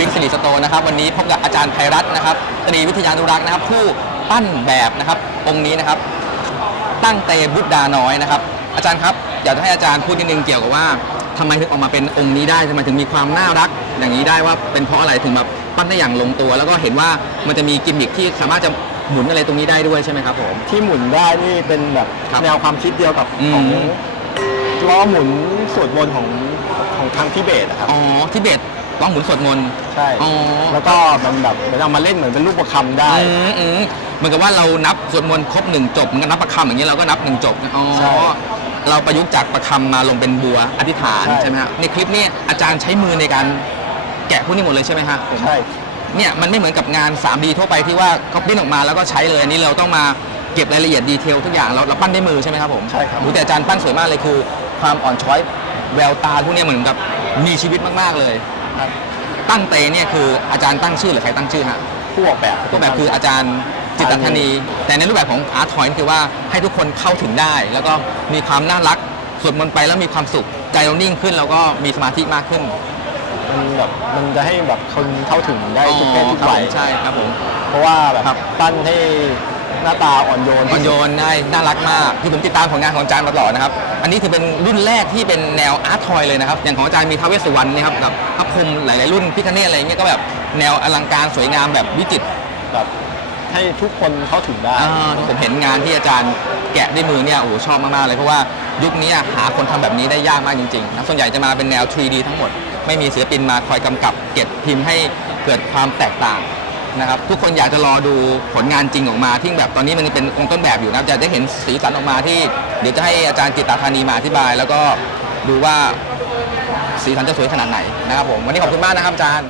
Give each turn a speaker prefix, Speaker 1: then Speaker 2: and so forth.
Speaker 1: บิ๊กสิริสโตนะครับวันนี้พบกับอาจารย์ไพรัตน์นะครับตรีวิทยานุรักษ์นะครับ ผู้ปั้นแบบนะครับองค์นี้นะครับ ตั้งเตบุตรดาน้อยนะครับ อาจารย์ครับอยากจะให้อาจารย์พูดนิดนึงเกี่ยวกับว่าทำไมถึงออกมาเป็นองค์นี้ได้ทำไมถึงมีความน่ารัก อย่างนี้ได้ว่าเป็นเพราะอะไรถึงแบบปั้นได้อย่างลงตัว แล้วก็เห็นว่ามันจะมีกิมมิคที่สามารถจะหมุนอะไรตรงนี้ได้ด้วยใช่ไหมครับผม
Speaker 2: ที่หมุนได้นี่เป็นแบบ
Speaker 1: ครับ
Speaker 2: แนวความคิดเดียวกับ
Speaker 1: อืม
Speaker 2: ของล้อหมุนสวดมนต์ของของทางทิเบตอะครับ
Speaker 1: อ๋อทิเบต ร้องหมุนสวดมนต์
Speaker 2: ใช่
Speaker 1: อ๋อ
Speaker 2: แล้วก็มันแบบเหมือนเอามาเล่นเหมือนเป็นลูกประคำได้
Speaker 1: อืมอืมเหมือนกับว่าเรานับสวดมนต์ครบหนึ่งจบเหมันก็นับประคำอย่างนี้เราก็นับหนึ่งจบนะอ๋อ
Speaker 2: ใช่
Speaker 1: เราประยุกต์จากประคำมาลงเป็นบัวอธิษฐาน
Speaker 2: ใช่
Speaker 1: ใช่ไหมครับในคลิปนี้อาจารย์ใช้มือในการแกะพวกนี้หมดเลยใช่ไหมฮะผม
Speaker 2: ใช่
Speaker 1: เนี่ยมันไม่เหมือนกับงาน 3D ทั่วไปที่ว่าเขาปิ้นออกมาแล้วก็ใช้เลยอันนี้เราต้องมาเก็บรายละเอียดดีเทลทุกอย่างเราเราปั้นด้วยมือใช่ไหมครับผม
Speaker 2: ใช่ครับ
Speaker 1: โอ้แต่อาจารย์ปั้นสวยมากเลยคือ ความอ่อนช้อยแววตาพวกเนี้ยเหมือนกับมีชีวิตมากๆเลย
Speaker 2: ครับ
Speaker 1: ตั้งเตเนี่ยคืออาจารย์ตั้งชื่อหรือใครตั้งชื่อฮะ
Speaker 2: ผู้ออกแบบ
Speaker 1: รูปแบบคืออาจารย์จิตตธนี แต่ในรูปแบบของอาร์ตทอยคือว่าให้ทุกคนเข้าถึงได้ แล้วก็มีความน่ารักสวดมนต์ไปแล้วมีความสุขใจเรานิ่งขึ้นแล้วก็มีสมาธิมากขึ้น
Speaker 2: มันแบบมันจะให้แบบคนเข้าถึงได้ทุกเพศทุก
Speaker 1: ครับ
Speaker 2: วั
Speaker 1: ผ
Speaker 2: ย
Speaker 1: มใช่ครับผม
Speaker 2: เพราะว่าแบบ
Speaker 1: ครับ
Speaker 2: ปั้นให้ หน้าตาอ่อนโยน
Speaker 1: อ่อนโยนได้น่ารักมากคือผมติดตามผลงานของอาจารย์มาตลอดนะครับ อันนี้ถือเป็นรุ่นแรกที่เป็นแนวอาร์ตทอยเลยนะครับ อย่างของอาจารย์มีท้าวเวสสุวรรณนะครับกับพระพรหมหลายๆรุ่นพิคเนตอะไรเงี้ยก็แบบแนวอลังการสวยงามแบบวิจิตร
Speaker 2: แบบให้ทุกคนเข้าถึงได้
Speaker 1: อ่าผมเห็นงานที่อาจารย์แกะด้วยมือเนี่ยโอ้โหชอบมากๆเลยเพราะว่ายุคนี้หาคนทำแบบนี้ได้ยากมากจริงๆนะส่วนใหญ่จะมาเป็นแนว 3D ทั้งหมด ไม่มีศิลปินมาคอยกำกับเก็บพิมพ์ให้เกิดความแตกต่าง นะครับทุกคนอยากจะรอดูผลงานจริงออกมาที่แบบตอนนี้มันเป็นองค์ต้นแบบอยู่นะครับจะได้เห็นสีสันออกมาที่เดี๋ยวจะให้อาจารย์จิตตาธานีมาอธิบาย แล้วก็ดูว่าสีสันจะสวยขนาดไหนนะครับผมวันนี้ขอบคุณมากนะครับอาจารย์